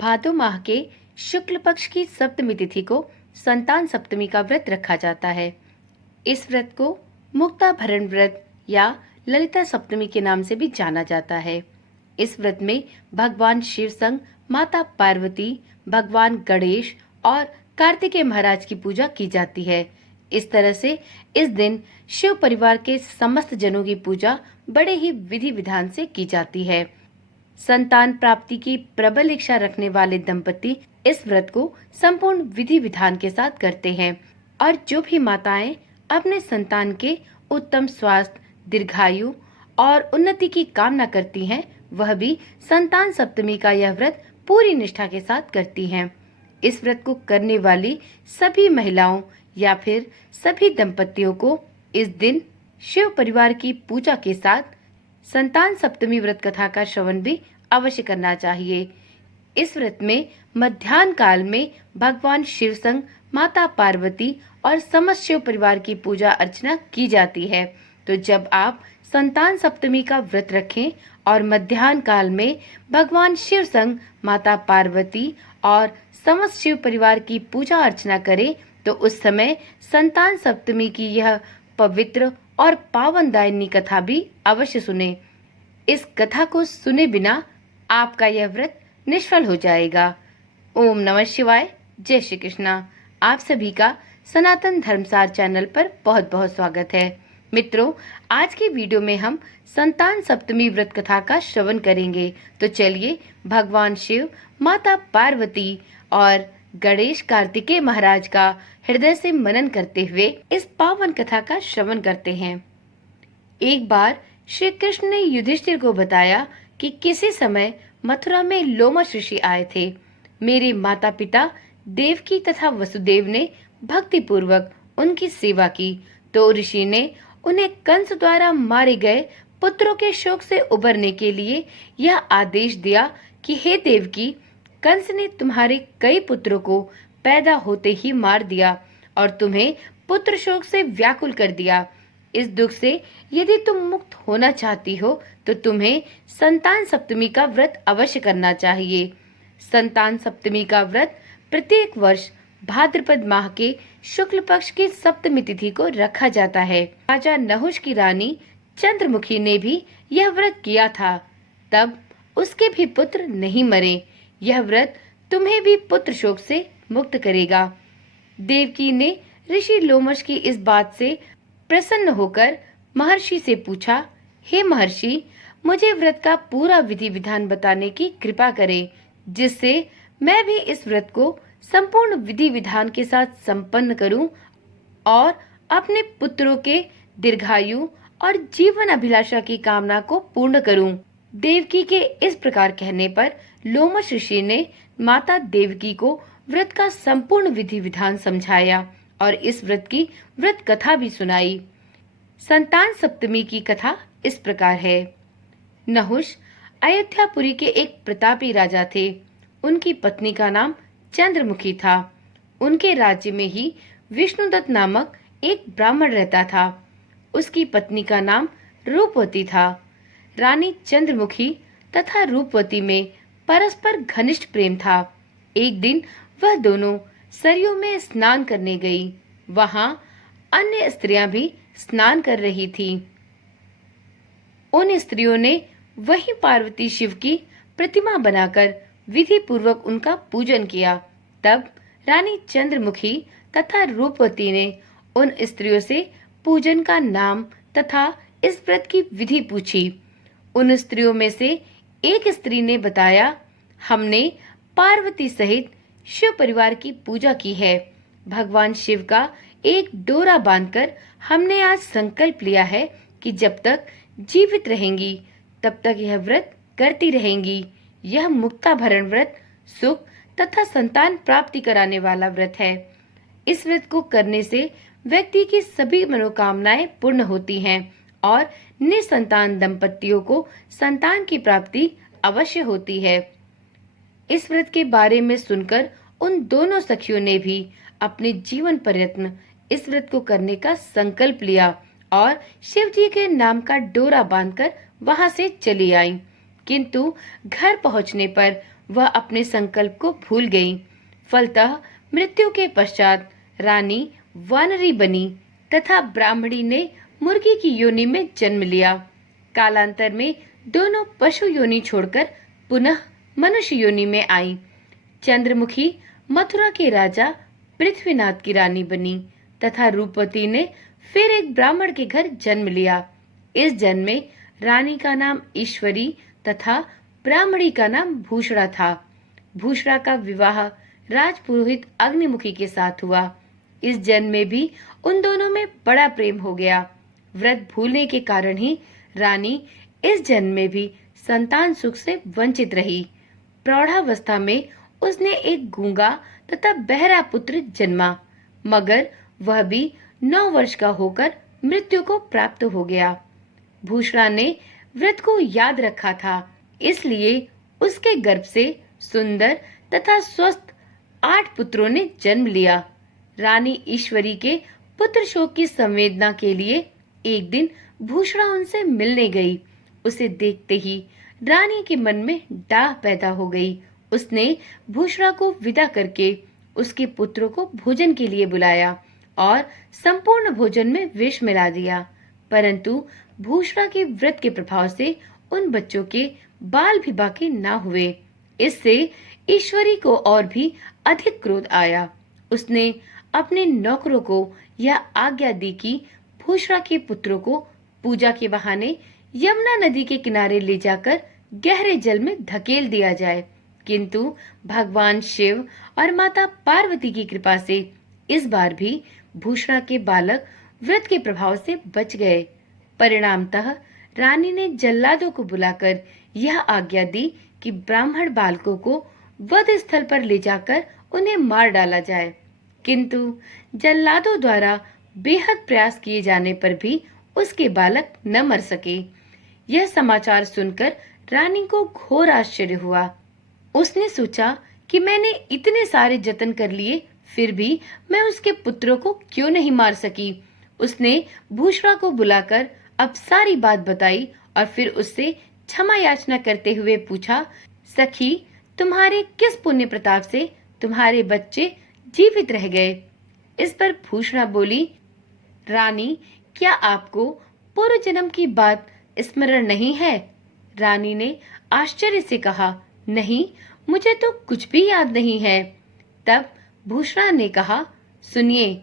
भादो माह के शुक्ल पक्ष की सप्तमी तिथि को संतान सप्तमी का व्रत रखा जाता है। इस व्रत को मुक्ता भरण व्रत या ललिता सप्तमी के नाम से भी जाना जाता है। इस व्रत में भगवान शिव संग माता पार्वती, भगवान गणेश और कार्तिकेय महाराज की पूजा की जाती है। इस तरह से इस दिन शिव परिवार के समस्त जनों की पूजा बड़े ही विधि विधान से की जाती है। संतान प्राप्ति की प्रबल इच्छा रखने वाले दंपति इस व्रत को संपूर्ण विधि विधान के साथ करते हैं और जो भी माताएं अपने संतान के उत्तम स्वास्थ्य, दीर्घायु और उन्नति की कामना करती हैं, वह भी संतान सप्तमी का यह व्रत पूरी निष्ठा के साथ करती हैं। इस व्रत को करने वाली सभी महिलाओं या फिर सभी दंपतियों को इस दिन शिव परिवार की पूजा के साथ संतान सप्तमी व्रत कथा का श्रवण भी अवश्य करना चाहिए। इस व्रत में मध्याह्न काल में भगवान शिव संग माता पार्वती और समस्त शिव परिवार की पूजा अर्चना की जाती है। तो जब आप संतान सप्तमी का व्रत रखें और मध्याह्न काल में भगवान शिव संग माता पार्वती और समस्त शिव परिवार की पूजा अर्चना करें, तो उस समय संतान सप्तमी की यह पवित्र और पावनदायिनी कथा भी अवश्य सुने। इस कथा को सुने बिना आपका यह व्रत निष्फल हो जाएगा। ओम नमः शिवाय। जय श्री कृष्णा। आप सभी का सनातन धर्मसार चैनल पर बहुत बहुत स्वागत है। मित्रों, आज की वीडियो में हम संतान सप्तमी व्रत कथा का श्रवण करेंगे। तो चलिए भगवान शिव, माता पार्वती और गणेश कार्तिकेय महाराज का हृदय से मनन करते हुए इस पावन कथा का श्रवण करते हैं। एक बार श्री कृष्ण ने युधिष्ठिर को बताया कि किसी समय मथुरा में लोमश ऋषि आए थे। मेरे माता पिता देवकी तथा वसुदेव ने भक्ति पूर्वक उनकी सेवा की, तो ऋषि ने उन्हें कंस द्वारा मारे गए पुत्रों के शोक से उबरने के लिए यह आदेश दिया कि हे देवकी, कंस ने तुम्हारे कई पुत्रों को पैदा होते ही मार दिया और तुम्हें पुत्र शोक से व्याकुल कर दिया। इस दुख से यदि तुम मुक्त होना चाहती हो तो तुम्हें संतान सप्तमी का व्रत अवश्य करना चाहिए। संतान सप्तमी का व्रत प्रत्येक वर्ष भाद्रपद माह के शुक्ल पक्ष की सप्तमी तिथि को रखा जाता है। राजा नहुष की रानी चंद्रमुखी ने भी यह व्रत किया था, तब उसके भी पुत्र नहीं मरे। यह व्रत तुम्हें भी पुत्र शोक से मुक्त करेगा। देवकी ने ऋषि लोमश की इस बात से प्रसन्न होकर महर्षि से पूछा, हे महर्षि, मुझे व्रत का पूरा विधि विधान बताने की कृपा करें, जिससे मैं भी इस व्रत को संपूर्ण विधि विधान के साथ संपन्न करूं और अपने पुत्रों के दीर्घायु और जीवन अभिलाषा की कामना को पूर्ण करूं। देवकी के इस प्रकार कहने पर लोमश ऋषि ने माता देवकी को व्रत का संपूर्ण विधि विधान समझाया और इस व्रत की व्रत कथा भी सुनाई। संतान सप्तमी की कथा इस प्रकार है। नहुष अयोध्यापुरी के एक प्रतापी राजा थे। उनकी पत्नी का नाम चंद्रमुखी था। उनके राज्य में ही विष्णुदत्त नामक एक ब्राह्मण रहता था। उसकी पत्नी का नाम रूपवती था। रानी चंद्रमुखी तथा रूपवती में परस्पर घनिष्ठ प्रेम था। एक दिन वह दोनों सरयू में स्नान करने गई। वहां अन्य स्त्रियां भी स्नान कर रही थीं। उन स्त्रियों ने वहीं पार्वती शिव की प्रतिमा बनाकर विधि पूर्वक उनका पूजन किया। तब रानी चंद्रमुखी तथा रूपवती ने उन स्त्रियों से पूजन का नाम तथा इस व्रत की विधि पूछी। उन स्त्रियों में से एक स्त्री ने बताया, हमने पार्वती सहित शिव परिवार की पूजा की है। भगवान शिव का एक डोरा बांधकर हमने आज संकल्प लिया है कि जब तक जीवित रहेंगी तब तक यह व्रत करती रहेंगी। यह मुक्ता भरण व्रत सुख तथा संतान प्राप्ति कराने वाला व्रत है। इस व्रत को करने से व्यक्ति की सभी मनोकामनाएं पूर्ण होती हैं और निसंतान दंपतियों को संतान की प्राप्ति अवश्य होती है। इस व्रत के बारे में सुनकर उन दोनों सखियों ने भी अपने जीवन पर्यंत इस व्रत को करने का संकल्प लिया और शिव जी के नाम का डोरा बांधकर वहां से चली आईं। किंतु घर पहुंचने पर वह अपने संकल्प को भूल गई। फलतः मृत्यु के पश्चात रानी वानरी बनी तथा ब्राह्मणी ने मुर्गी की योनि में जन्म लिया। कालांतर में दोनों पशु योनि छोड़कर पुनः मनुष्य योनि में आई। चंद्रमुखी मथुरा के राजा पृथ्वीनाथ की रानी बनी तथा रूपवती ने फिर एक ब्राह्मण के घर जन्म लिया। इस जन्म में रानी का नाम ईश्वरी तथा ब्राह्मणी का नाम भूषणा था। भूषणा का विवाह राजपुरोहित अग्निमुखी के साथ हुआ। इस जन्म में भी उन दोनों में बड़ा प्रेम हो गया। व्रत भूलने के कारण ही रानी इस जन्म में भी संतान सुख से वंचित रही। प्रौढ़ावस्था में उसने एक गूंगा तथा बहरा पुत्र जन्मा, मगर वह भी 9 वर्ष का होकर मृत्यु को प्राप्त हो गया। भूषणा ने व्रत को याद रखा था, इसलिए उसके गर्भ से सुंदर तथा स्वस्थ 8 पुत्रों ने जन्म लिया। रानी ईश्वरी के पुत्र शोक की संवेदना के लिए एक दिन भूषणा उनसे मिलने गई। उसे देखते ही रानी के मन में डाह पैदा हो गई। उसने भूषणा को विदा करके उसके पुत्रों को भोजन के लिए बुलाया और संपूर्ण भोजन में विष मिला दिया, परंतु भूषणा के व्रत के प्रभाव से उन बच्चों के बाल भी बाकी ना हुए। इससे ईश्वरी को और भी अधिक क्रोध आया। उसने अपने नौकरों को यह आज्ञा दी कि भूषणा के पुत्रों को पूजा के बहाने यमुना नदी के किनारे ले जाकर गहरे जल में धकेल दिया जाए, किंतु भगवान शिव और माता पार्वती की कृपा से इस बार भी भूषणा के बालक व्रत के प्रभाव से बच गए। परिणामतः रानी ने जल्लादों को बुलाकर यह आज्ञा दी कि ब्राह्मण बालकों को वध स्थल पर ले जाकर उन्हें मार डाला जाए, किंतु जल्लादों द्वारा बेहद प्रयास किए जाने पर भी उसके बालक न मर सके। यह समाचार सुनकर रानी को घोर आश्चर्य हुआ। उसने सोचा कि मैंने इतने सारे जतन कर लिए, फिर भी मैं उसके पुत्रों को क्यों नहीं मार सकी। उसने भूषणा को बुलाकर अब सारी बात बताई और फिर उससे क्षमा याचना करते हुए पूछा, सखी, तुम्हारे किस पुण्य प्रताप से तुम्हारे बच्चे जीवित रह गए। इस पर भूषणा बोली, रानी, क्या आपको पूर्व जन्म की बात स्मरण नहीं है। रानी ने आश्चर्य से कहा, नहीं, मुझे तो कुछ भी याद नहीं है। तब भूषणा ने कहा, सुनिए,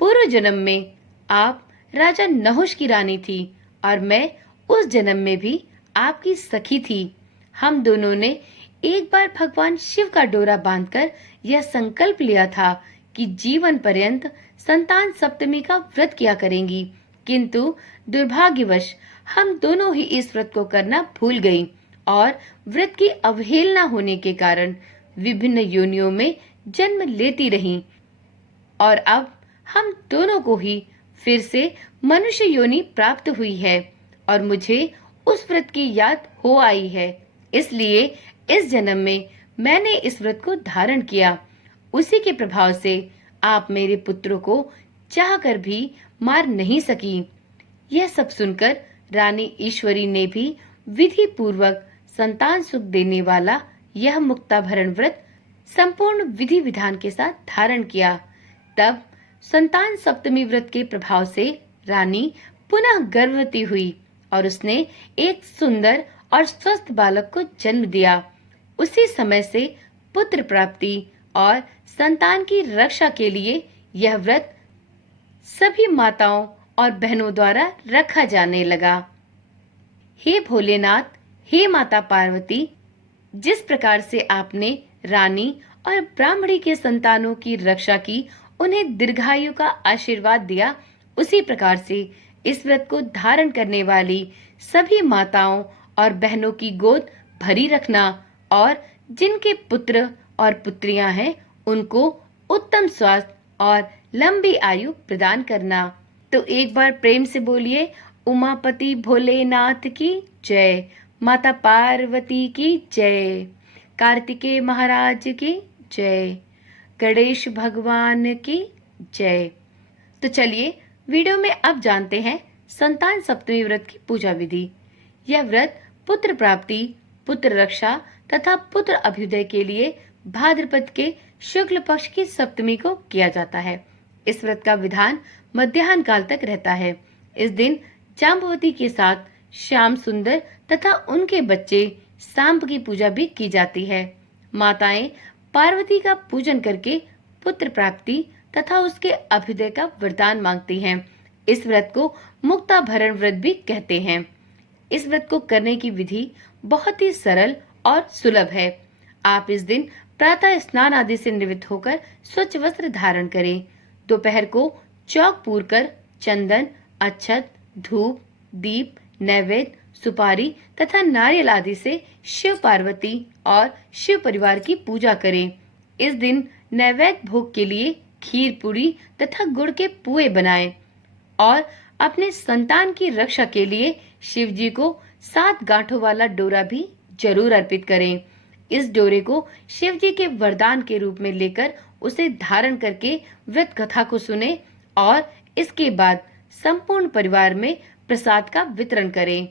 पूर्व जन्म में आप राजा नहुष की रानी थी और मैं उस जन्म में भी आपकी सखी थी। हम दोनों ने एक बार भगवान शिव का डोरा बांधकर यह संकल्प लिया था कि जीवन पर्यंत संतान सप्तमी का व्रत किया करेंगी, किंतु दुर्भाग्यवश हम दोनों ही इस व्रत को करना भूल गईं और व्रत की अवहेलना होने के कारण विभिन्न योनियों में जन्म लेती रहीं और अब हम दोनों को ही फिर से मनुष्य योनि प्राप्त हुई है और मुझे उस व्रत की याद हो आई है। इसलिए इस जन्म में मैंने इस व्रत को धारण किया। उसी के प्रभाव से आप मेरे पुत्रों को चाहकर भी मार नहीं सकी। यह सब सुनकर रानी ईश्वरी ने भी विधि पूर्वक संतान सुख देने वाला यह मुक्ताभरण व्रत संपूर्ण विधि विधान के साथ धारण किया। तब संतान सप्तमी व्रत के प्रभाव से रानी पुनः गर्भवती हुई और उसने एक सुंदर और स्वस्थ बालक को जन्म दिया। उसी समय से पुत्र प्राप्ति और संतान की रक्षा के लिए यह व्रत सभी माताओं और बहनों द्वारा रखा जाने लगा। हे भोलेनाथ, हे माता पार्वती, जिस प्रकार से आपने रानी और ब्राह्मणी के संतानों की रक्षा की, उन्हें दीर्घायु का आशीर्वाद दिया, उसी प्रकार से इस व्रत को धारण करने वाली सभी माताओं और बहनों की गोद भरी रखना और जिनके पुत्र और पुत्रियां हैं उनको उत्तम स्वास्थ्य और लंबी आयु प्रदान करना। तो एक बार प्रेम से बोलिए, उमापति भोलेनाथ की जय, माता पार्वती की जय, कार्तिकेय महाराज की जय, गणेश भगवान की जय। तो चलिए वीडियो में अब जानते हैं संतान सप्तमी व्रत की पूजा विधि। यह व्रत पुत्र प्राप्ति, पुत्र रक्षा तथा पुत्र अभ्युदय के लिए भाद्रपद के शुक्ल पक्ष की सप्तमी को किया जाता है। इस व्रत का विधान मध्याह्न काल तक रहता है। इस दिन जाम्बवती के साथ श्याम सुंदर तथा उनके बच्चे सांब की पूजा भी की जाती है। माताएं पार्वती का पूजन करके पुत्र प्राप्ति तथा उसके अभ्युदय का वरदान मांगती हैं। इस व्रत को मुक्ताभरण व्रत भी कहते हैं। इस व्रत को करने की विधि बहुत ही सरल और सुलभ है। आप इस दिन प्रातः स्नान आदि से निवृत्त होकर स्वच्छ वस्त्र धारण करें। दोपहर को चौक पूर कर चंदन, अक्षत, धूप, दीप, नैवेद्य, सुपारी तथा नारियल आदि से शिव पार्वती और शिव परिवार की पूजा करें। इस दिन नैवेद्य भोग के लिए खीर पूरी तथा गुड़ के पुए बनाएं और अपने संतान की रक्षा के लिए शिव जी को 7 गांठों वाला डोरा भी जरूर अर्पित करें। इस डोरे को शिव जी के वरदान के रूप में लेकर उसे धारण करके व्रत कथा को सुने और इसके बाद संपूर्ण परिवार में प्रसाद का वितरण करें।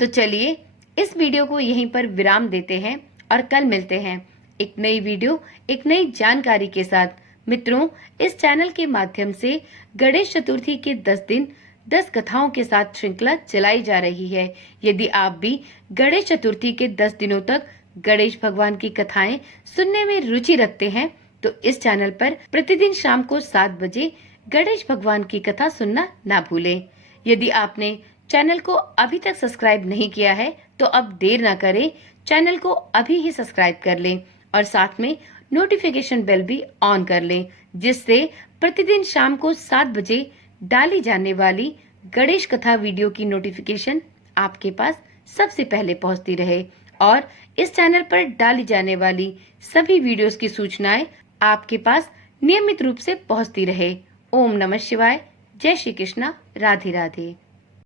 तो चलिए इस वीडियो को यहीं पर विराम देते हैं और कल मिलते हैं एक नई वीडियो, एक नई जानकारी के साथ। मित्रों, इस चैनल के माध्यम से गणेश चतुर्थी के 10 दिन 10 कथाओं के साथ श्रृंखला चलाई जा रही है। यदि आप भी गणेश चतुर्थी के 10 दिनों तक गणेश भगवान की कथाएं सुनने में रुचि रखते हैं तो इस चैनल पर प्रतिदिन शाम को 7 बजे गणेश भगवान की कथा सुनना ना भूलें। यदि आपने चैनल को अभी तक सब्सक्राइब नहीं किया है तो अब देर ना करें, चैनल को अभी ही सब्सक्राइब कर लें और साथ में नोटिफिकेशन बेल भी ऑन कर लें, जिससे प्रतिदिन शाम को 7 बजे डाली जाने वाली गणेश कथा वीडियो की नोटिफिकेशन आपके पास सबसे पहले पहुंचती रहे और इस चैनल पर डाली जाने वाली सभी वीडियोस की सूचनाएं आपके पास नियमित रूप से पहुंचती रहे। ओम नमः शिवाय। जय श्री कृष्णा। राधे राधे।